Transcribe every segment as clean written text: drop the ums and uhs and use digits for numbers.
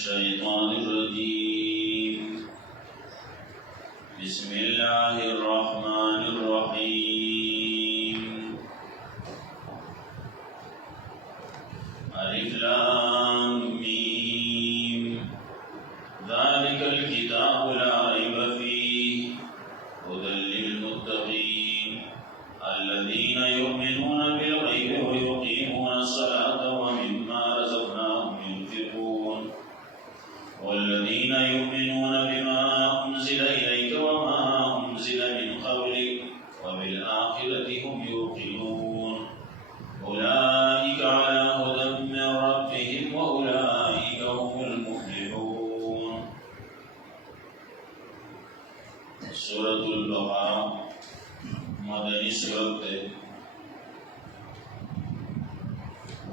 الشيطان الرجيم. بسم الله الرحمن الرحيم. ألف لام ميم. ذلك الكتاب لا ريب فيه هدى للمتقين الذين يؤمنون بالغيب ويقيمون الصلاة ومما رزقناهم ينفقون والذين يؤمنون بما أنزل إليك وما أنزل من قبلك وبالآخرة هم يوقنون أولئك على هدى من ربهم وأولئك هم المفلحون. سورة البقرة مدنی سورت ہے،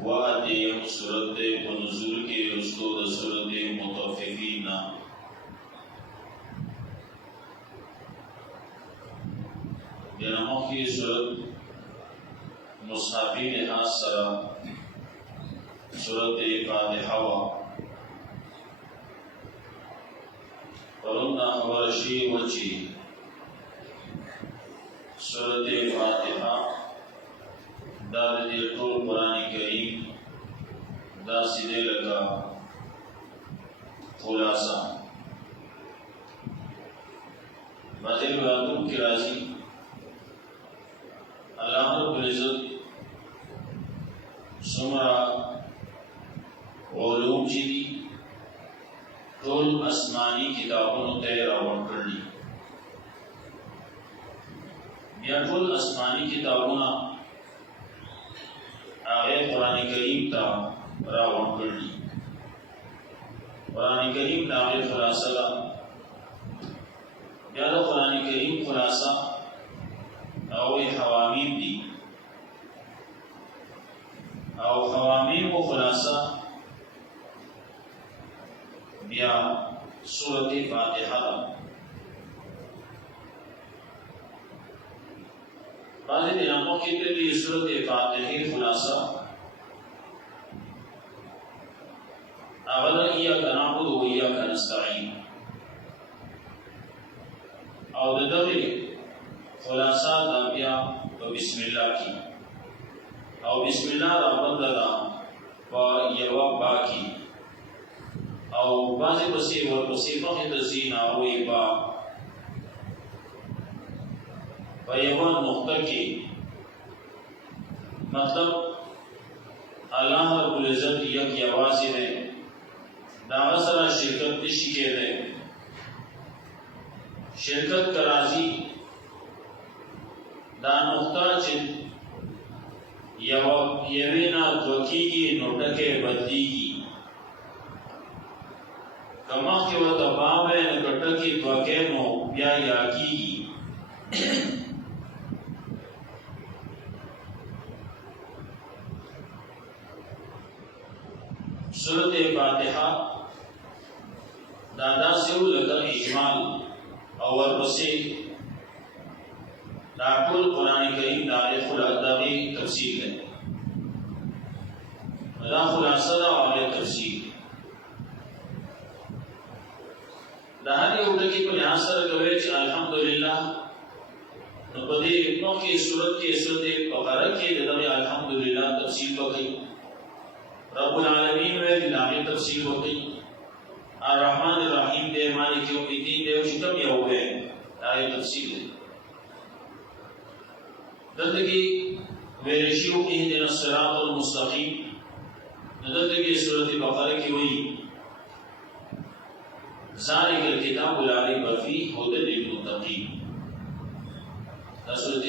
وآتیم سورت ہے ونزول کے رسول سورت مطففین. جنموں کی سورت مصحفی لحاظ سرا سورت فاتحہ و پرندہ ورشی وچی سورت فاتحہ دا دے طول قرآن کریم دا سیدھے لگا خلاصہ. بازی روایتوں کی راضی اللہ رب العزت سمرا علوم چی دی طول اسمانی کتابوں تے راوڑ کرلی. یا ټول آسمانی کتابونه هغه قرآن کریم ته راوړل کړي. قرآن کریم د هغه خلاصه ده. بیا د قرآن کریم خلاصه او حوامیم دي او حوامیم و خلاصه بیا سورۃ فاتحه ده. بعض علماء کہتے ہیں سورۃ فاتحہ خلاصہ اولا ایاک نعبد و ایاک نستعین او دغه خلاصہ دا بیا بسم الله کی او بسم الله را بدلا و یوا باکی او بعض پسې ورپسې مخې ته زین او با ویوان نقطہ کی مطلب اللہ رب العزت یک یوازی دے دا غصرہ شرکت نشی کے دے. شرکت کرازی دا نقطہ چن یوینا دوکی گی نوٹکے بدلی گی کمخ کے وقت بابے نکٹکی دوکے نو بیا یاکی گی. سورۃ فاتحہ دادا سیو لگا اجمال اور پسے داخل قرآن کریم دارے خلاصہ تفسیر ہے. دا خلاصہ دا اور تفسیر دہانی اٹھ کی پنیاس سر گوے چھ الحمدللہ نبدی ابنوں کی صورت کی صورت بقرہ کی دنوی الحمدللہ تفسیر بکی. رب العالمین میں دلامی تفسیر ہوتی. الرحمن الرحیم دے مالک یوم الدین دے شکم یہ ہوئے آئے تفسیر دے. دلتگی ویرشیو اہدنا الصراط المستقیم دلتگی صورت بقرہ کی ہوئی ذالک الکتاب لا ریب فیہ ھدی للمتقین. دا صورت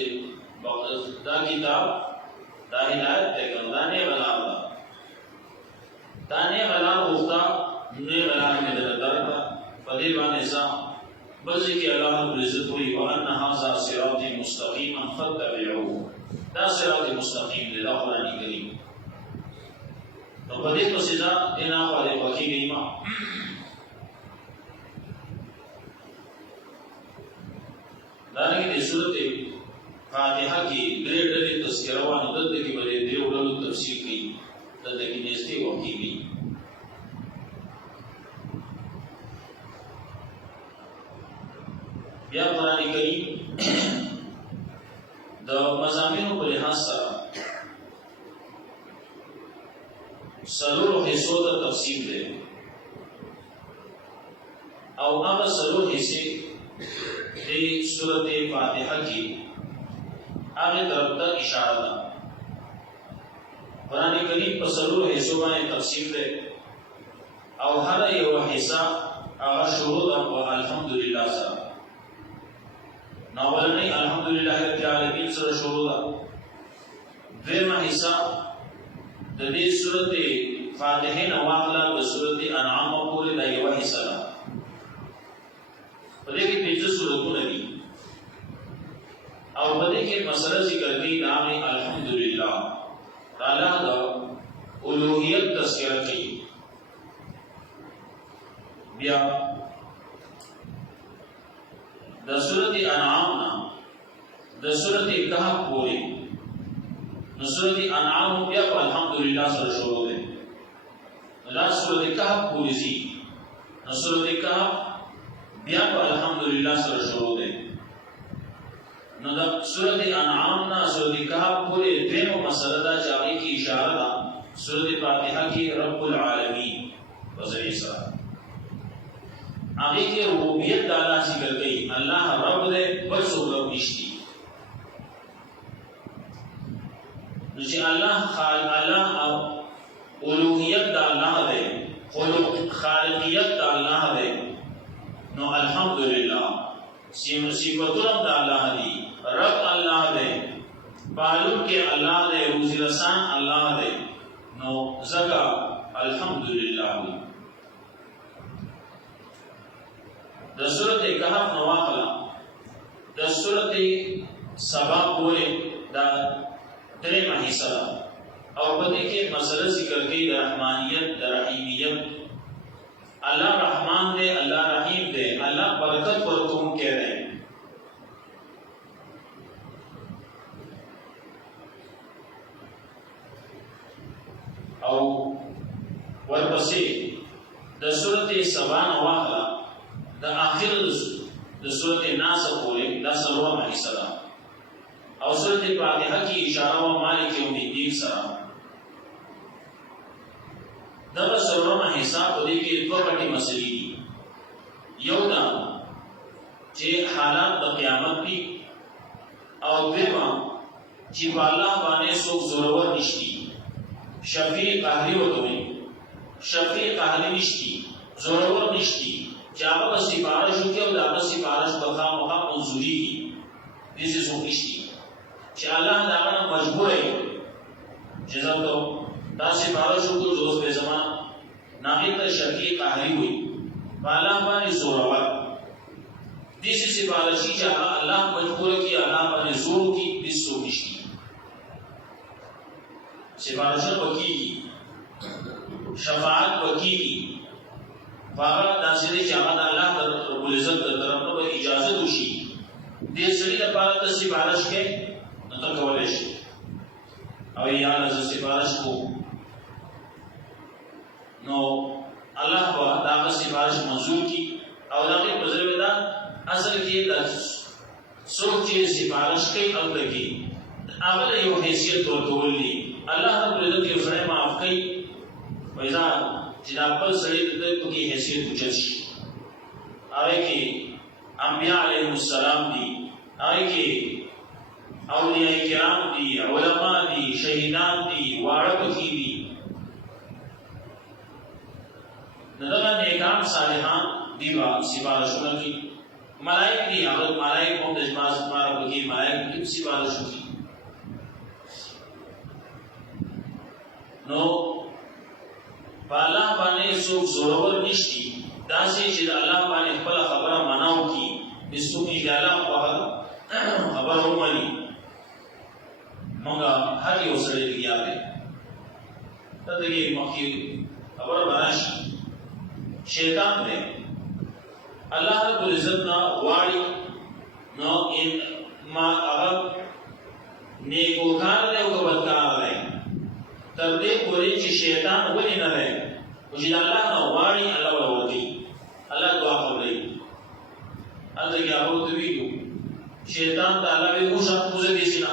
بقرہ دا کتاب دا ہدایت تے کردانے والا دانے غلا غفتا نے غلا میں دردا فدی بانے سا بلکہ کہ اللہ رب العزت ہوئی وان ھذا صراط مستقیم فاتبعوه. دا صراط مستقیم دے قرآن کریم تو فدی تو سزا دینا والے وکی گئی ما دانے کی صورت فاتحہ کی گریڈ تذکرہ و نظر کی بڑے دیو ڈلو تفسیر کی تدکی نیستی وقی گئی. مضامینو په لحاظ سره سلور حصو ته تقسیم دی او هغه سلور حصے د سورۃ فاتحه کې هغه طرف ته اشاره ده. قرآن کریم په سلور حصو باندې تقسیم دی او هر یو حصہ هغه شروع ده په الحمدلله سره. ناولنی الحمدلله رب العالمین سره شروع ده. دویمه حصہ د دې سورۃ فاتحه نو واخلا د سورۃ انعام پورې د یو حصہ ده. په دې کې 5 سورتونه دي او په دې کې مسله ذکر کوي نام الحمدلله تعالی د اولوہیت تذکرہ کوي. بیا د سورۃ انعام نا د سورۃ کہف پورې نو سورۃ انعام بیا په الحمدلله سره شروع ده. دا سورۃ کہف پورې سي نو سورۃ کہف بیا په الحمدلله سره شروع ده. نو دا سورۃ انعام نا سورۃ کہف پورې دغه مسله دا چې هغه کی اشاره ده سورۃ فاتحه کې رب العالمین وزری سره هغه کې ربوبیت د الله ذکر کوي. الله رب دې بل څوک نشتی. نو چې الله خالق الله او اولوہیت د الله دې خالقیت د الله دې نو الحمدلله صفاتونه د الله دي. رب الله دې بالو کې الله دې روزي رسان الله دې نو زکا الحمدلله. د سورۃ کہف نو واخلا د سورۃ سبا پورې دا درېمه حصہ او په دې کې مسله ذکر کوي د رحمانیت د رحیمیت. الله رحمان دے اللہ رحیم دے اللہ برکت ورکون کہہ رہے ہیں. او ورپسې د سورۃ سبا نو واخلا د اخر د سورۃ ناس پورې دا سلوه حصہ ده او سورۃ فاتحه کې اشاره و مالک یوم الدین سره. دا سلوه حصہ په دې کې دوه پټي مسلې دي. یو دا چې حالات د قیامت دي او دیمه چې الله باندې څوک ضرور نشتی. شفیع قهری وته شفیع قهری نشتی ضرور نشتی چې هغه سفارش وکړي او دا سفارش په خامخا منظوري دي چې څوک نشتی چې الله دا مجبور دی چې زموږ دا سفارش وکړي جو په زمان ناقید شفیع قهری وي بالا باندې ضرور دي چې سفارشي چې الله مجبور کی الله باندې زور کی د څوک نشتی. سفارشت وکی شفاعت وکی فقط داسې چې هغه الله رب العزت طرفه به اجازه وشي دې سړي لپاره د سفارش کې نو کولای شي او یا د سفارش کو نو الله به دا سفارش منظور کی او دا په بزرګ دا اصل کې د څوک چې سفارش کوي او دګي هغه یو حیثیت ورکولي. الله رب العزت یو سره معاف کوي وایدا چې دا خپل سړي د پکې حیثیت اوچت شي. هغه کې انبیاء علیهم السلام دي هغه کې اولیاء کرام دي علما دي شهیدان دي واړه پکې دي. دغه نیکان صالحان دی وا سفارشونه کوي. ملائک دي هغه ملائک هم د جماعت سره پکې ملائک هم سفارش کوي. نو الله باندې څوک ضرور نشتی داسې چې الله باندې خپل خبره مناو کی بسو اجاله خبر ومني. مونږه هر یو سره لګیا دی ته دې مخکې خبر براشي شیطان دی الله رب العزت نا واړي نو ان ما هغه نیکوکار له او بدکار دی تر دې پورې چې شیطان ولې نه دی او چې الله نو واړي الله ورته الله دعا کوي الله کې هغه ته ویلو شیطان تعالی به اوسه موزه دي سینا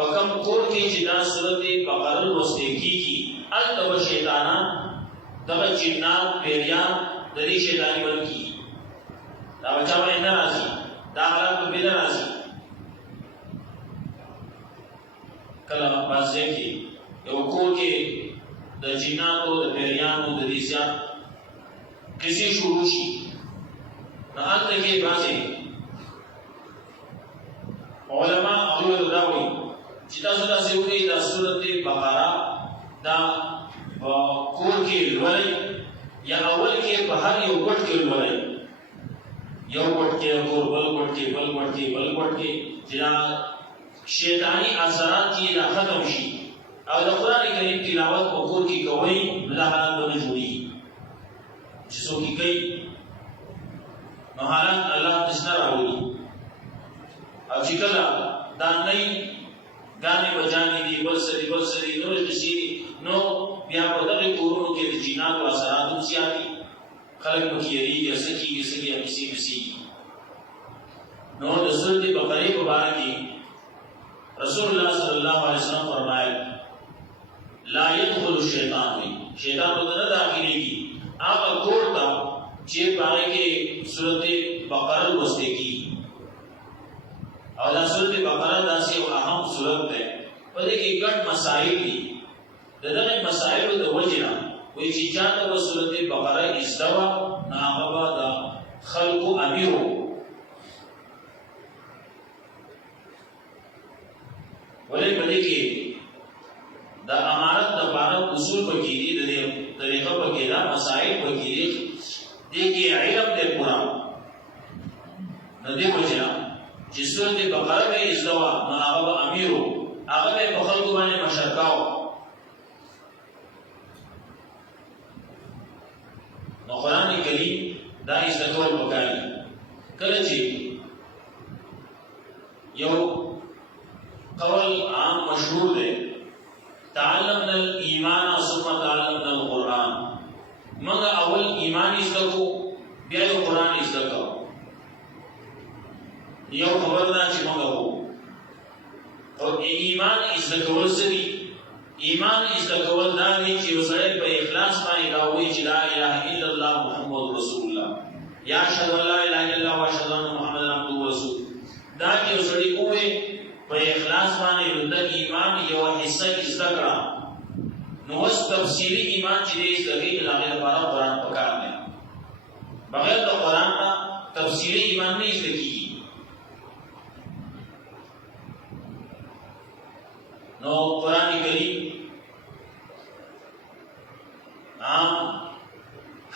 پکم کور کې چې دا سورت بقره لوستل کیږي الته شیطانان دغه جنات پیریان د دې شیطانی ورکی دا بچا باندې ناراضي دا حالات په بل ناراضي کله پاسه کې یو کور کې د جناتو د پیریانو د دې سیاق کسی شروع شي نه الته کې باسي علماء اول راوي چې تاسو دا سوي د سورت بقره دا کور کې لولي یا اول کې په هر یو ګټ کې لولي یو ګټ کې کور بل ګټ کې بل ګټ کې بل ګټ کې چې شیطانی اثرات کې لا ختم شي او د قران کریم تلاوت په کور کې کوي دا حالات به جوړي چې څوک کوي نو حالات الله تشنا راوړي او چې کله دا نه غانې بجانې دي بل سری نور کسی نو بیا په دغه کورونو کې د جناتو اثرات هم زیاتي خلک پکې یریږي سکی امسی نو د سورۃ بقره په اړه کې رسول الله صلی الله علیه وسلم فرمایي لا يدخل الشیطان شیطان نه داخليږي هغه کور ته چې پاره کې سورۃ بقره لوستل کیږي او دا سورۃ بقره داسې یو اهم سورۃ ده په دې کې ګڼ مسائل دي دغه مسائل د وجنه وی چې چاته د سورۃ بقره استوا هغه د خلق امیرو ولې په دې کې د امارت د لپاره اصول پکې دي د طریقه پکې دا مسائل پکې دي دې کې علم د قرآن د دې وجنه چې سورۃ بقره به استوا هغه امیرو هغه په خلق باندې مشرکاو نو قرآن کریم دا استقبال وکړي کله چې یو قول عام مشهور دی تعلمنا الايمان ثم تعلمنا القرآن موږ اول ایمان زده بیا یو قرآن زده یو خبر دا چې موږ او ایمان زده کول سړي ایمان زده کول دا چې وسړی په اخلاص باندې راوي چې لا اله الا الله محمد رسول الله یا اشهد ان لا اله الا الله واشهد ان محمد عبده ورسول دا چې وسړی کوی په اخلاص باندې د ایمان یو حصہ زده کړه نو اوس تفصیلی ایمان چې دې زده کې هغه لپاره قرآن پکار دی بغیر د قرآن نه تفصیلی ایمان نه زده کیږي نو قرآن کریم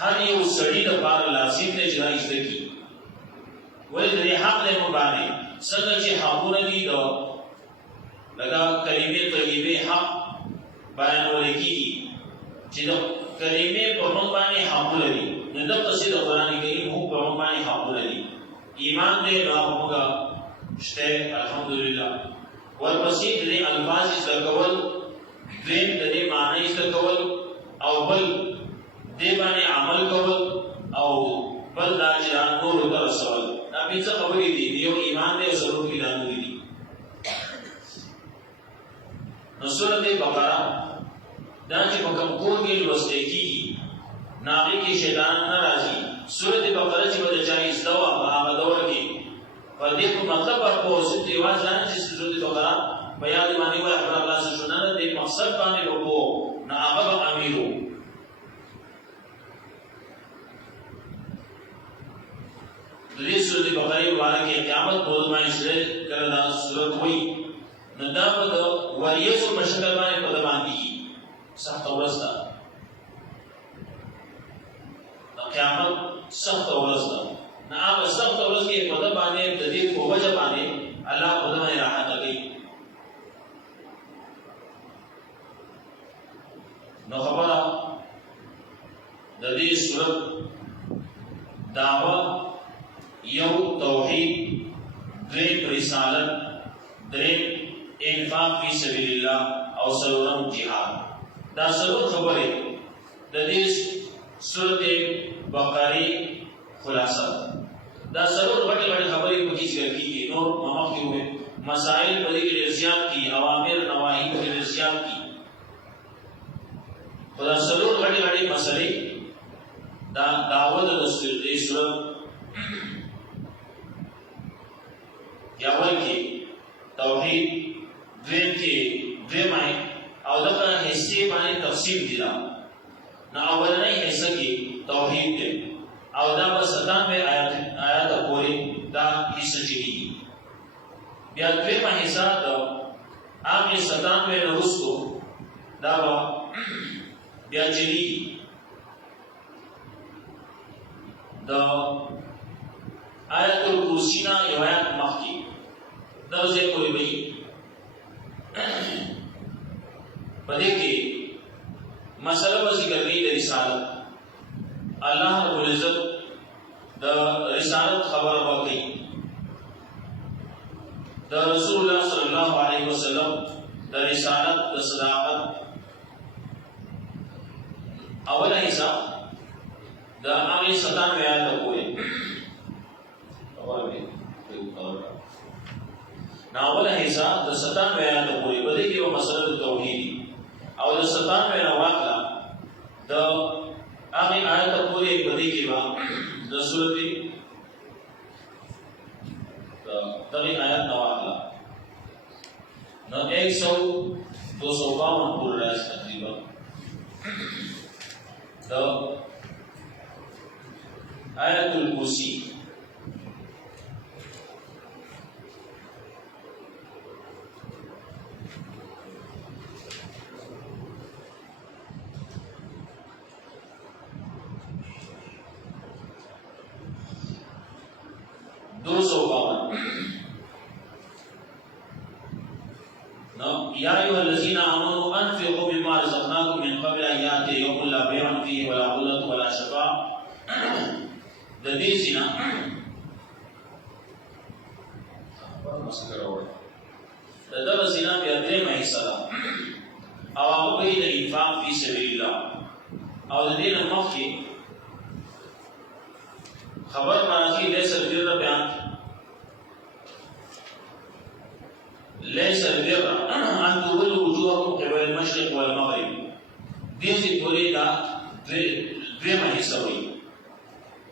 هر یو سړي لپاره لازم دی چې دا زده کړي ولې د حق له مبانه څنګه چې حقونه دي لکه کلمې طیبه حق بیان ورکی چې د کلمې په باندې حقونه دي نو د قصید قرآن کریم هم په باندې حقونه دي ایمان دې راوګه شته الحمدلله ورپسې د الفاظ زکول دین د دې معنی زکول او بل دې باندې عمل کول او بل دا چې نور ته رسول دا به څه خبرې دي یو ایمان دې ضرورت کې دانو دي نو سورۃ بقره دا چې په کوم کور کې لوستل کیږي ناغي کې شیطان ناراضي سورۃ بقره چې د جایز دوا هغه دور کې په دې مطلب په اوسه دی وازان چې سورۃ بقره بیان باندې وایي خبر الله سبحانه دې مقصد باندې وو نه هغه امیرو د دې سورۃ بقره باندې قیامت په ورځ باندې کړه دا سورۃ وایي نو دا په وریثو مشکل باندې په باندې سخت ورځ ده د قیامت سخت ورځ ده نه هغه سخت ورځ کې په باندې د دې په وجه باندې الله په دې راحت کوي نو خبره د دې صورت دعوه یو توحید درې رسالت درې انفاق فی سبیل الله او سلورم جهاد دا سلور خبره د دې سورۃ بقره خلاصه دا سلور غټ غټ خبرې په کې ذکر کیږي نور ماما کې وې مسائل په دې کې زیات کی اوامر نواهی په دې زیات کی خدا سلور غړي غړي مسلې دا داوود د صورت یاول کې توحید دویم کې دویمه او دغه حصے باندې تفصیل دي نو اولنۍ حصہ کې توحید دی او دا په 97 آیات پورې دا حصہ چي بیا دویمه حصہ دا هغه 97 وروسته دا بیا چي دا آیت الکرسی نا یو آیت مخکی دا ځای پورې وایي په دې کې مسله ذکر کوي د رسالت الله رب العزت د رسالت خبر ورکړي د رسول الله صلی الله علیه وسلم د رسالت د صداقت اوله حصہ د هغه 97 آیات پورې ناول حصہ د 97 آیات پورې په دې کې یو مسله د توحید او د 97 نه واقعا د هغه آیات پورې په دې کې وا د سورته دغه آیات نو واقعا نو 252 پورې راځي تقریبا د آیت الکرسی یا ایها الذین آمنوا انفقوا مما رزقناکم من قبل ان یأتی یوم لا بیع فیه ولا خلة ولا شفاعة د دې سینا دغه سینا بیا دې مې حصہ او هغه به د انفاق فی سبیل الله او د دې نه مخکې خبر راځي له سربیر بیان ليس البر ان تولوا وجوهكم قبل المشرق والمغرب دې تريد درېمه حصہ وي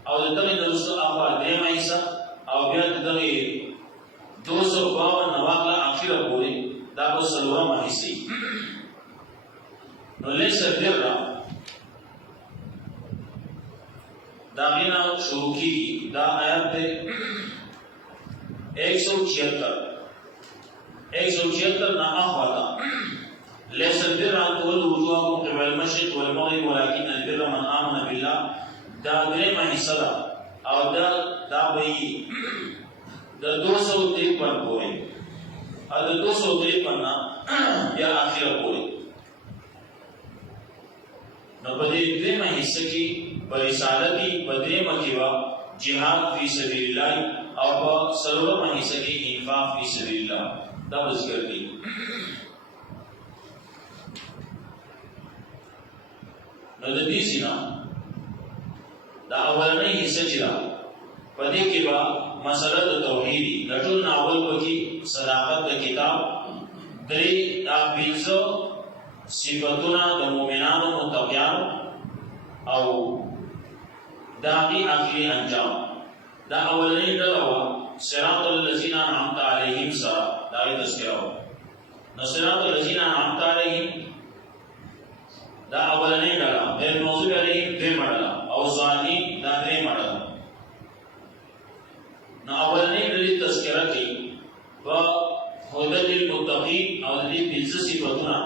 او دغه د رسول الله درېمه حصہ او بیا دغه 252 نواقله اخیره پورې دا په سلورمه حصہ نو ليس البر دا مینا شروع کی دا آیت ہے 176 نا اخواتا ليس البر ان تولوا وجوهكم قبل المشرق والمغرب ولكن البر من آمن بالله دا درېمه حصہ او دا وی د 253 پورې او د 253 نا بیا اخیره پورې نو په دې درېمه حصہ کې په رسالت کې په درېمه کې وا جهاد فی سبیل الله او په سلورمه حصہ کې انفاق فی سبیل الله دا ذکر دی نو د دې سینا دا اولنۍ حصہ چې دا په دې کې وا مسله د توحید د ټول ناول پکې صداقت د کتاب درې دا 20 صفاتونه د مؤمنانو متقیانو او داغي اخري انجام دا اولنۍ ډله صراط الذين انعمت عليهم سره دا تذکرہ نو صراط الذين انعمت عليهم دا اولنۍ ډله غیر موضوع علیهم دې مړه او ظالمین دا درې مړه نو اولنۍ ډلې تذکرہ کوي وا هدى للمتقين او دې 20 صفاتونه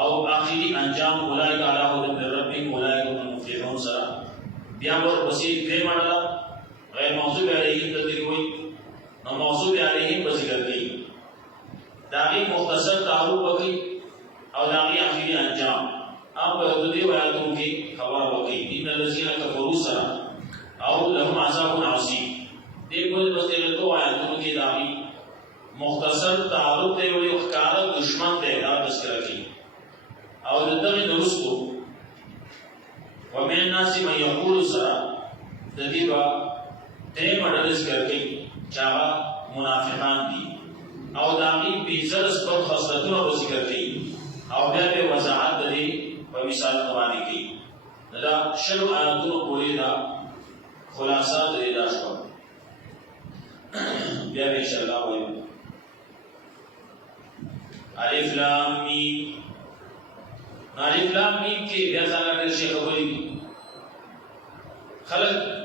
او اخري انجام اولئک علی هدى من ربهم اولئک هم المفلحون سره بیا ورپسې دې مړه غیر موضوع علیهم ذکر کوي نو موضوع علیهم په ذکر کوي داغي مختصر تعارف کوي او داغي اخري انجام اب د دې آیاتو کې خبر وکړي ان الذين كفروا سره او لهم عذاب عظیم دې په دې ته آیاتو کې داغي مختصر تعارف دی او ښکار دشمن دی دا تذکرہ کوي او دغه درسو ومن الناس من يقول سره د دې با درې مدل ذکر کوي چې منافقان دي او داغي بیزر سبب خاصلتونه او ذکر کوي او بیا به وضاحت لري په مثال باندې کوي دا شرع آیاتونو پورې دا خلاصہ لري دا شو بیا ان شاء الله وایو الف لام میم الف لام میم کې بیا څنګه شي خبرې خلق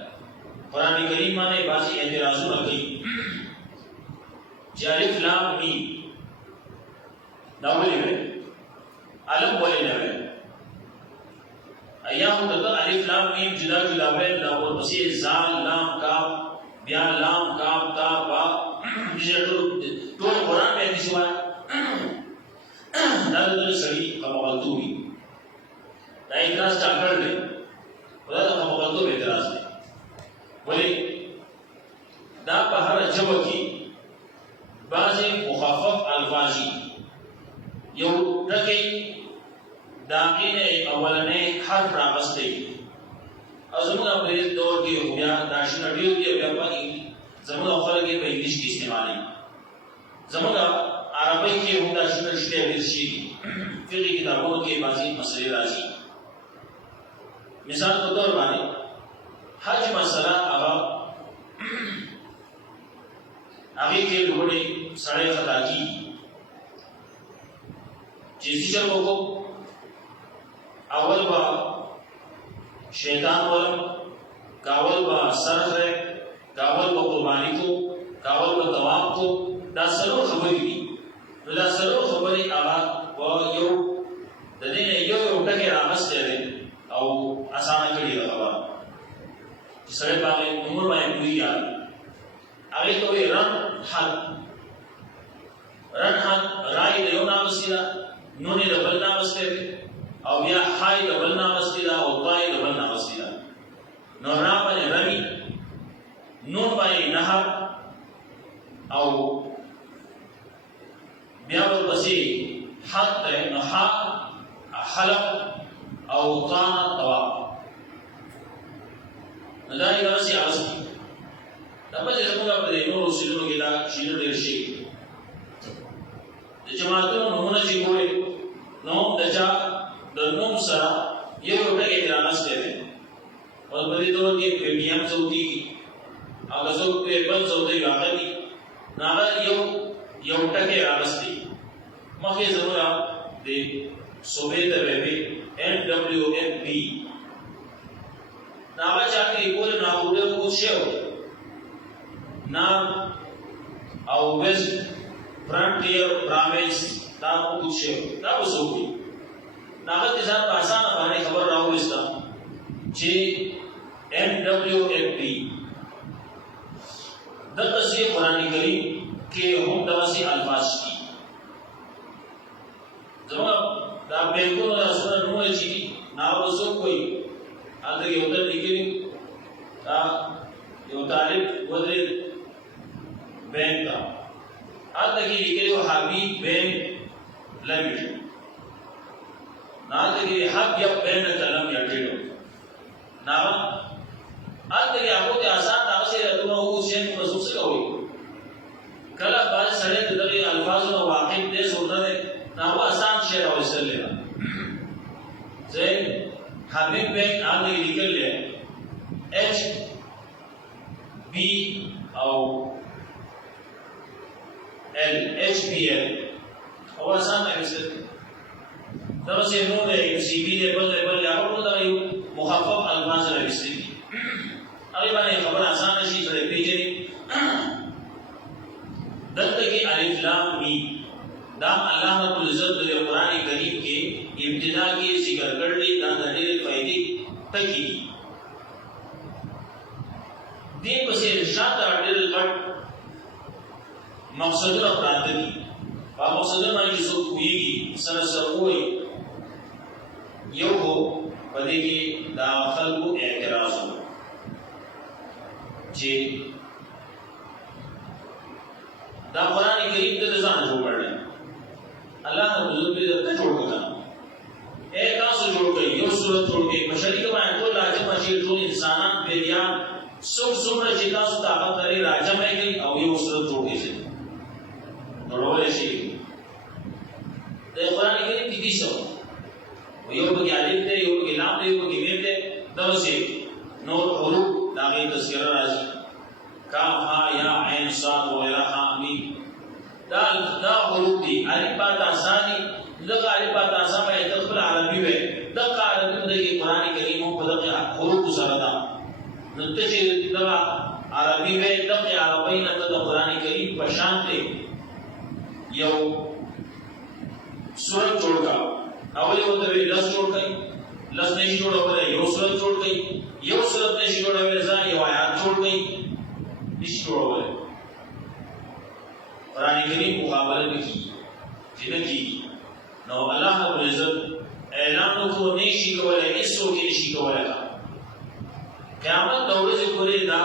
قرآن کریم باندې بعضی اعتراضونه کوي چې الف لام میم دا ولې وایي علم ولې نه وایي ایام ته الف لام میم جدا جدا وایي دا ورپسې زال لام کاف بیا لام کاف تا با ټول قرآن باندې شو دا د سړي قمغلطوي دا اعتراض چا کړل دا د قمغلطوي اعتراض دی ولی دا په هر جبه کې بعضی مخفف الفاظي یو ټکی داغینه اولنې حرف راغستې ازمنه په دې دور کې بیا داشنه ډیو کې بیا پاتې زموږ خلک په انګلیش کې استعمالي زموږ عربی کې هم داشنه شته ډیر شي فقہی کتابونو کې بعضی مسلې راځي مثال په تور باندې حج مسله هغه کې لوړې سړی خطا کی چې ذکر وکړو اول با شیطان ول کاول با سرخه کاول با قربانی کو کاول با دوام کو دا سلو خبرې دي نو دا سلو خبرې هغه و یو د دې یو ټکی راغسته او اسانه کړی دا خبره سره باندې عمر باندې کوي یاد هغه کوي رن حد راي له یو نام سره نون له بل نام سره او بیا حای له بل نام سره او طای له بل نام سره نو را باندې رمي نون باندې نهر او بیا ورپسې حد نو حلق او طا طواف ندای درسي اوسې دا په دې موږ په دې نورو سیدونو کې دا شینو ډېر شي د جماعتونو نمونه چې ګوري نو دچا د نوم سره یو ټکی درانسته دی او په دې ډول کې پیډیم څوتي هغه څو په بل څوتي راغلي هغه یو ټکی راغستي مخې زموږه د صوبې ته وی NWFB ناغا چاہتے کوئی ناغوڑے کو شیو نام او ویسٹ فرنٹیر پراوینس نام کو شیو دا وسو کوئی ناغا تیزان پاسان بانے خبر راو استا چی NWFB دقسی قرآن کریم کے ہم دواسی الفاظ کی زمان دا بینکون دا سنن نوے چی ناغا وسو کوئی آدھے یہ ادھر لکھے یہ طالب ودر بینک کا آدھے کہ لکھے جو حبیب بینک لمیٹڈ آدھے کہ حب یا بینک لم یٹڈ آدھے کہ آپ کو آسان ناغ سے رہتو نہ ہو اسے محسوس سے ہوئی کلا بعض سڑے تدری الفاظ و واقع دیس ہوتا ہے نہ وہ آسان شہر ہو اس سے لینا زین حبیب بینک آگے نکل لیا HB او HBL او آسان ہے اس سے تب سے نو دے CB دے بل یا کو دا مخفف الفاظ رہستے کی ابھی باندې خبر آسان شي سره پیژني دلته کې الف لام میم دا الله رب العزت د قرآن کریم کې ابتدا کې ذکر کړل دا د ډېر فائدې تکي دې پسې ارشاد ډېر غټ مقصدونه پراته دي په مقصدونه باندې څوک ویږي سره وایي یو په دې کې دا خلکو اعتراض چې دا قرآن کریم د ځان جوړ کړل الله رب العزت دې جوړ کړل اے تاسو جوړ کړئ یو صورت جوړ کړئ مشرک باندې ټول راځي چې ټول انسانان پیریان څومره چې تاسو طاقت لري راځم یې او یو صورت جوړ کړئ ضروري شيء ده القرآن الكريم دي سو ويوم بقي عليك ده يوم بقي لام ده يوم بقي ميم ده درسي نور حروف داغي تذكر راجي كاف ها يا عين صاد وغيرها ميم دا حروف دي الف با تا ثاني دغه الف با تا ثاني تخبر عربي وي دغه عربي د قرآن الكريم په دغه حروف سره دا نتجه دغه عربي وي دغه عربي نه د قرآن الكريم په شان دی یو سورت جوړ کا اولی وته وی لس جوړ کای لس نشي جوړولای یو سورت جوړ کای یو سورت نشي جوړولای ځان یو آیات جوړ کای نشي جوړولای قرآن کریم مقابله نکي چې نکي نو الله رب العزت اعلان وکړو نشي کولای هیڅوک نشي کولای قیامت د ورځې پورې دا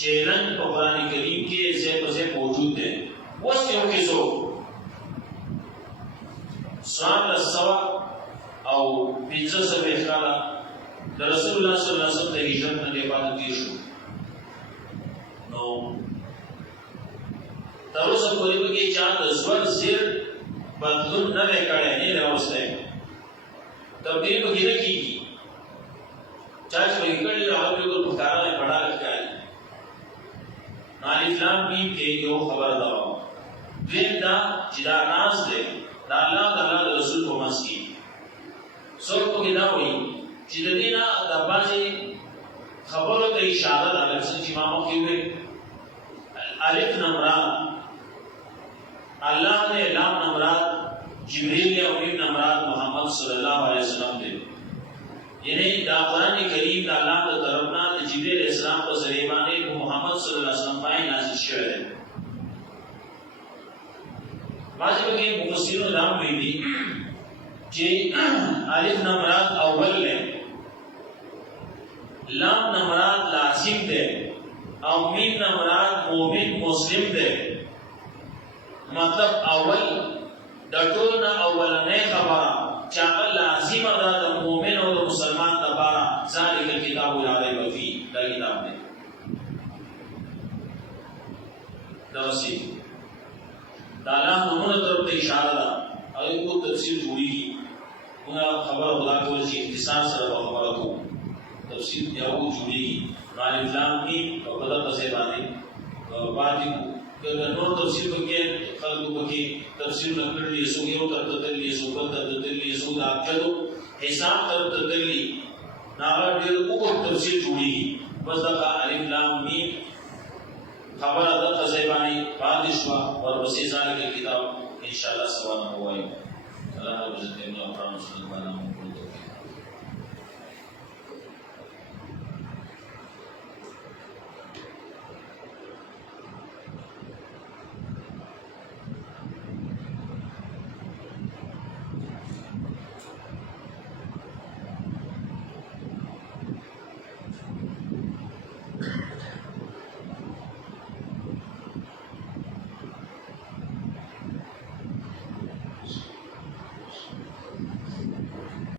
چیلنج په قرآن کریم کې ځای په ځای موجود دی اوس یو کیسو سوال السوا او پنځه سوه کاله د رسول الله صلی الله علیه وسلم د هجرت نه بعد تیر شو نو تر اوسه پورې به کې چا د زور زیر بدلون نه وکړي نه راوسته تبدیل به نه کیږي چا چې وکړي راوړي کو پکاره نه پڑھا راځي الف لام میم کې یو خبر دا دین دا چې دا ناز دی دا الله تعالی د رسول په مس کې څوک په کې دا وایي چې د دې نه د باندې خبرو ته اشاره ده لکه چې ما مخکې وې الف نمراد الله نے لام نمراد جبريل او میم نمراد محمد صلی الله علیه وسلم دی یعنی دا قرآن کریم د الله تعالی طرفنا د جبريل اسلام په ذریعہ باندې محمد صلی الله علیه وسلم باندې نازل شوی دی بعض وګړي مفسرین نام ویلي چې الف نمراد اول له لام نمراد لازم ده او میم نمراد مومن مسلم ده مطلب اول د ټول نه اولنې خبره چې لازم ده د مؤمن او مسلمان لپاره ذالک کتاب لا ریب فیه دا کتاب دی دا وسی دا الله نومونه طرف ته اشاره ده او کو تفسیر جوړیږي موږ خبر خدا کول چې اختصار سره خبره کوو تفسیر یو جوړیږي الف لام میم په دغه ځای باندې باندې کله نور تفسیر وکړي خلکو پکې تفسیر نکړي یسو یو تر تدلی یسو بل تر تدلی یسو دا کړو حساب تر تدلی ناغه ډېر وګ تفسیر جوړیږي بس دا الف لام میم خبره د قزیبانی باندې شو ورپسې ځانګړي کتاب ان شاء الله سبحانه وایي الله عز وجل نو پرانو سبحانه وتعالى